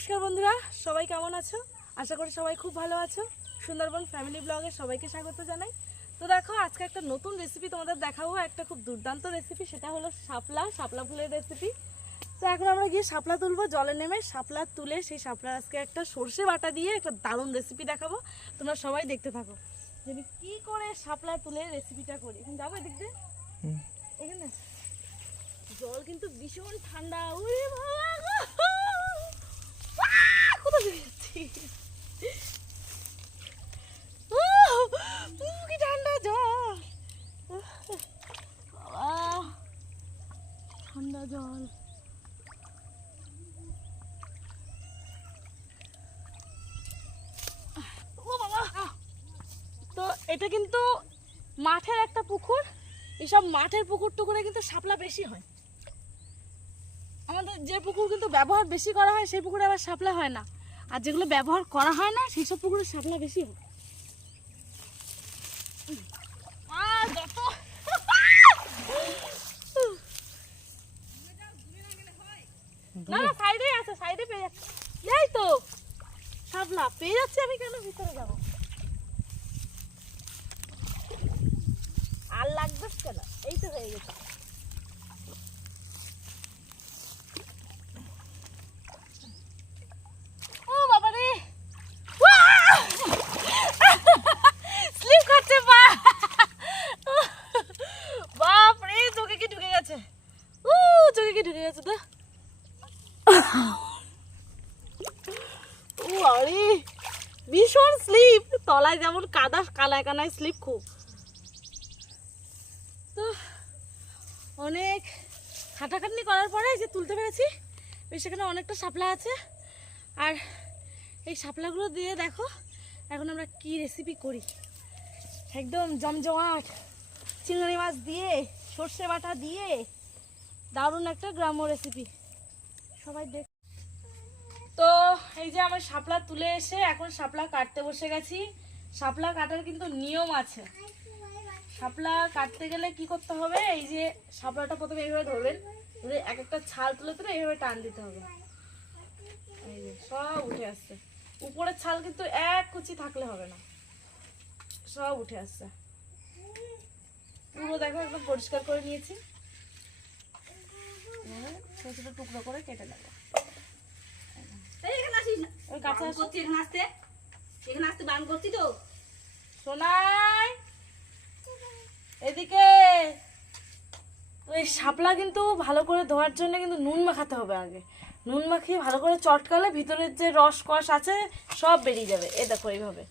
নমস্কার বন্ধুরা, সবাই কেমন আছো? আশা করি সবাই খুব ভালো আছো। সুন্দরবন ফ্যামিলি ব্লগে সবাইকে স্বাগত জানাই। তো দেখো, আজকে একটা নতুন রেসিপি তোমাদের দেখাবো, একটা খুব দুর্দান্ত রেসিপি। সেটা হলো শাপলা ফুলের রেসিপি। তো এখন আমরা গিয়ে শাপলা তুলবো, জলে নেমে শাপলা তুলে সেই শাপলার আজকে একটা সর্ষে বাটা দিয়ে একটা দারুণ রেসিপি দেখাবো। তোমরা সবাই দেখতে থাকো যদি কি করে শাপলা তুলে রেসিপিটা করি। এখন যাবো এদিক দিয়ে, এখানে জল কিন্তু ভীষণ ঠান্ডা। ওরে বাবা গো! কোথায় যাচ্ছি? কি ঠান্ডা জল! বাবা, ঠান্ডা জল। ও বাবা! তো এটা কিন্তু মাঠের একটা পুকুর। এসব মাঠের পুকুর টুকুরে কিন্তু শাপলা বেশি হয়। আমাদের যে পুকুর কিন্তু ব্যবহার বেশি করা হয় সেই পুকুরে আবার শাপলা হয় না, আর যেগুলো ব্যবহার করা হয় না সেই সব পুকুরে শাপলা বেশি হয়। না না, সাইডেই আছে, সাইডে পেয়ে যাচ্ছে। এই তো শাপলা পেয়ে যাচ্ছে, আমি কেন ভিতরে যাবো? আর লাগবে কেন? এই তো হয়ে গেছে। ও বাবা রে, স্লিপ খাচ্ছে পা। বাপ রে, চোখে কি ঢুকে গেছে? চোখে কি ঢুকে গেছে? তো আরে ভীষণ স্লিপ, তলায় যেমন কাদা, কানায় কানায় স্লিপ খুব। তো অনেক খাটাখাটনি করার পরে যে তুলতে পেরেছি, বেশ সেখানে অনেকটা শাপলা আছে। আর এই শাপলাগুলো দিয়ে দেখো এখন আমরা কি রেসিপি করি। একদম জমজমাট চিংড়ি মাছ দিয়ে, সর্ষে বাটা দিয়ে দারুণ একটা গ্রাম্য রেসিপি, সবাই দেখ। তো এই যে আমার শাপলা তুলে এসে এখন শাপলা কাটতে বসে গেছি। শাপলা কাটার কিন্তু নিয়ম আছে। শাপলা কাটতে গেলে কি করতে হবে, এই যে শাপলাটা প্রথমে এইভাবে ধরবেন, ধরে এক একটা ছাল তুলে তুলে এইভাবে টান দিতে হবে। এই যে সব উঠে আসছে, উপরের ছাল কিন্তু এক কুচি থাকলে হবে না, সব উঠে আসছে। পুরো দেখো একদম পরিষ্কার করে নিয়েছি। ছোট ছোট টুকরো করে কেটে নেবো। সোনাই এদিকে। ওই শাপলা কিন্তু ভালো করে ধোয়ার জন্য কিন্তু নুন মাখাতে হবে আগে। নুন মাখিয়ে ভালো করে চটকালে ভিতরের যে রস কষ আছে সব বেরিয়ে যাবে। এ দেখো এইভাবে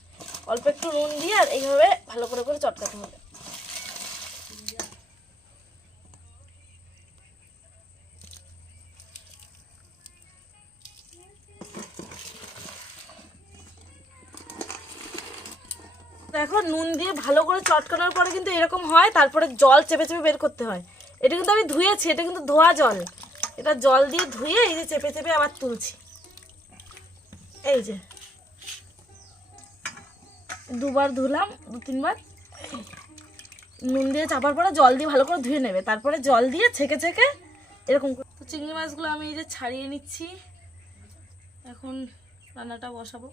অল্প একটু নুন দিয়ে আর এইভাবে ভালো করে করে চটকাতে হবে। দেখো নুন দিয়ে ভালো করে চটকানোর পরে কিন্তু এরকম হয়, তারপরে জল চেপে চেপে বের করতে হয়। এটা কিন্তু আমি ধুয়েছি, এটা কিন্তু ধোয়া জল। এটা জল দিয়ে ধুয়ে এই যে চেপে চেপে আবার তুলছি। এই যে দুবার ধুলাম, 2-3 বার। নুন দিয়ে চাপার পরে জল দিয়ে ভালো করে ধুয়ে নেবে, তারপরে জল দিয়ে ছেঁকে ছেঁকে এরকম। তো চিংড়ি মাছগুলো আমি এই যে ছাড়িয়ে নিচ্ছি, এখন রান্নাটা বসাবো।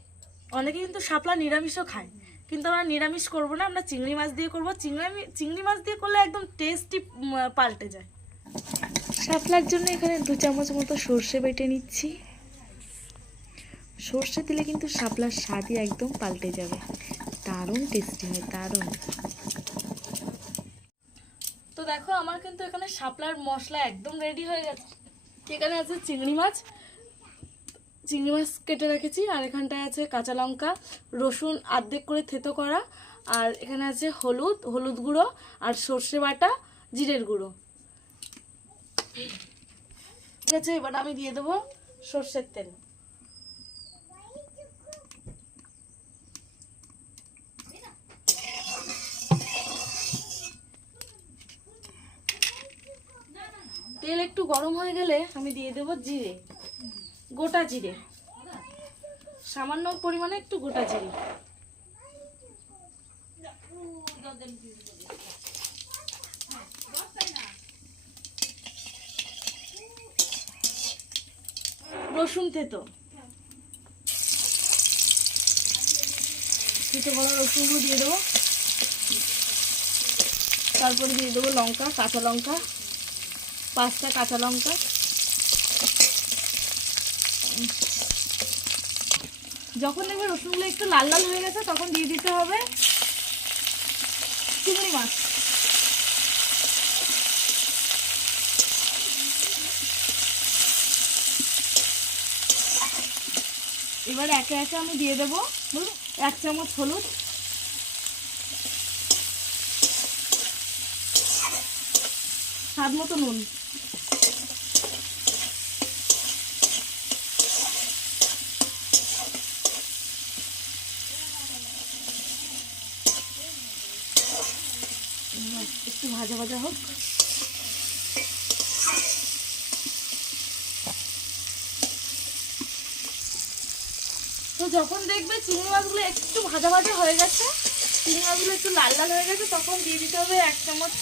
অনেকে কিন্তু শাপলা নিরামিষও খায়, কিন্তু আমরা নিরামিষ করবো না, আমরা চিংড়ি মাছ দিয়ে করবো। চিংড়ি মাছ দিয়ে করলে একদম টেস্টই পাল্টে যায়। শাপলার জন্য এখানে 2 চামচ মতো সর্ষে বেটে নিচ্ছি। সর্ষে দিলে কিন্তু শাপলার স্বাদই একদম পাল্টে যাবে, দারুণ টেস্টি হয়, দারুণ। তো দেখো আমার কিন্তু এখানে শাপলার মশলা একদম রেডি হয়ে গেছে। এখানে আছে চিংড়ি মাছ কেটে রেখেছি, আর এখানটায় আছে কাঁচা লঙ্কা, রসুন অর্ধেক করে থেতো করা, আর এখানে আছে হলুদ গুঁড়ো আর সর্ষে বাটা, জিরের গুঁড়ো। ঠিক আছে, এবার আমি দিয়ে দেবো সর্ষের তেল। তেল একটু গরম হয়ে গেলে আমি দিয়ে দেবো জিরে, গোটা জিরে, সামান্য পরিমাণে একটু গোটা জিরে। রসুন থেতো, কুচো করা রসুনগুলো দিয়ে দেবো। তারপরে দিয়ে দেবো লঙ্কা, কাঁচা লঙ্কা, 5টা কাঁচা লঙ্কা। যখন দেখবে রসুনগুলো একটু লাল লাল হয়ে গেছে তখন দিয়ে দিতে হবে চিংড়ি মাছ। এবার একে একে আমি দিয়ে দেবো 1 চামচ হলুদ, স্বাদ মতো নুন, একটু ভাজা ভাজা হোক। তো যখন দেখবে চিংড়ি মাছগুলো একটু ভাজা ভাজা হয়ে গেছে, চিংড়ি মাছগুলো একটু লাল লাল হয়ে গেছে, তখন দিয়ে দিতে হবে 1 চামচ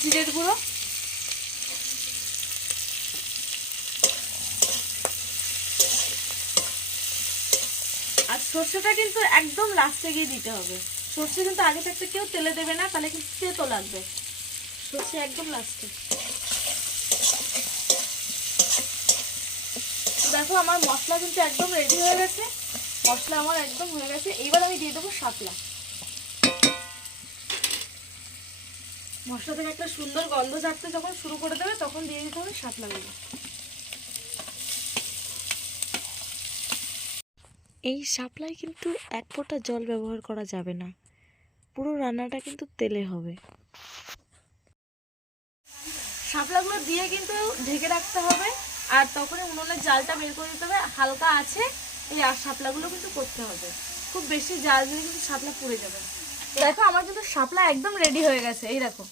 জিরের গুঁড়ো। আর সর্ষেটা কিন্তু একদম লাস্টে গিয়ে দিতে হবে। সর্ষে কিন্তু আগে থাকতে কেউ তেলে দেবে না, তাহলে কিন্তু তেতো লাগবে। সর্ষে একদম লাস্টে। দেখো আমার মশলা কিন্তু একদম রেডি হয়ে গেছে, মশলা আমার একদম হয়ে গেছে। এইবার আমি দিয়ে দেবো শাপলা। মশলা থেকে একটা সুন্দর গন্ধ ছাড়তে যখন শুরু করে দেবে তখন দিয়ে দিতে হবে শাপলাগুলো। এই শাপলায় কিন্তু 1 ফোঁটা জল ব্যবহার করা যাবে না, পুরো রান্নাটা কিন্তু তেলে হবে। শাপলাগুলো দিয়ে কিন্তু ঢেকে রাখতে হবে, আর তখনই উনুনের জালটা বের করে দিতে হবে। হালকা আছে এই শাপলাগুলো কিন্তু করতে হবে, খুব বেশি জাল দিলে কিন্তু শাপলা পুড়ে যাবে। দেখো আমার কিন্তু শাপলা একদম রেডি হয়ে গেছে, এই দেখো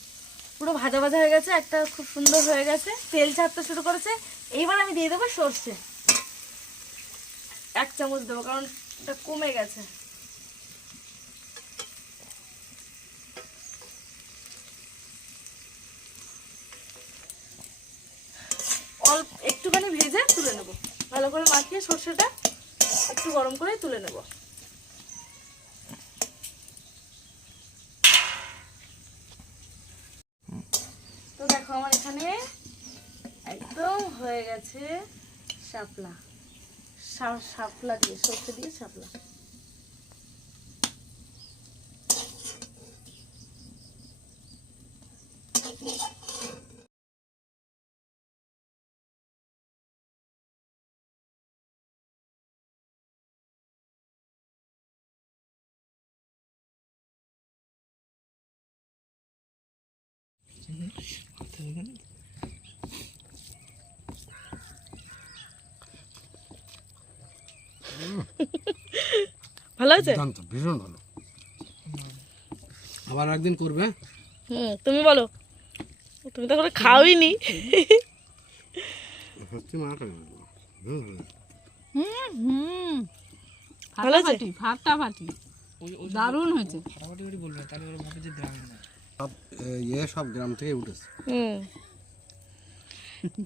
পুরো ভাজা ভাজা হয়ে গেছে, একটা খুব সুন্দর হয়ে গেছে, তেল ছাড়তে শুরু করেছে। এইবার আমি দিয়ে দেবো সর্ষে, 1 চামচ দেবো কারণ এটা কমে গেছে। অল্প একটুখানি ভেজে তুলে নেব, ভালো করে মাখিয়ে সর্ষেটা একটু গরম করে তুলে নেব। তো দেখো আমার এখানে একদম হয়ে গেছে শাপলা, শাপলা দিয়ে সর্ষে দিয়ে শাপলা। ভালো আছে? ভীষণ ভালো। আবার একদিন করবে। তুমি বলো, তুমি তো করে খাওইনি। সত্যি মা করে ভালো আছে? ফাটাফাটি দারুণ হয়েছে। সব গ্রাম থেকে উঠেছে।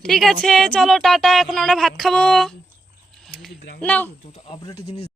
ঠিক আছে চলো টাটা, এখন আমরা ভাত খাবো। নাও।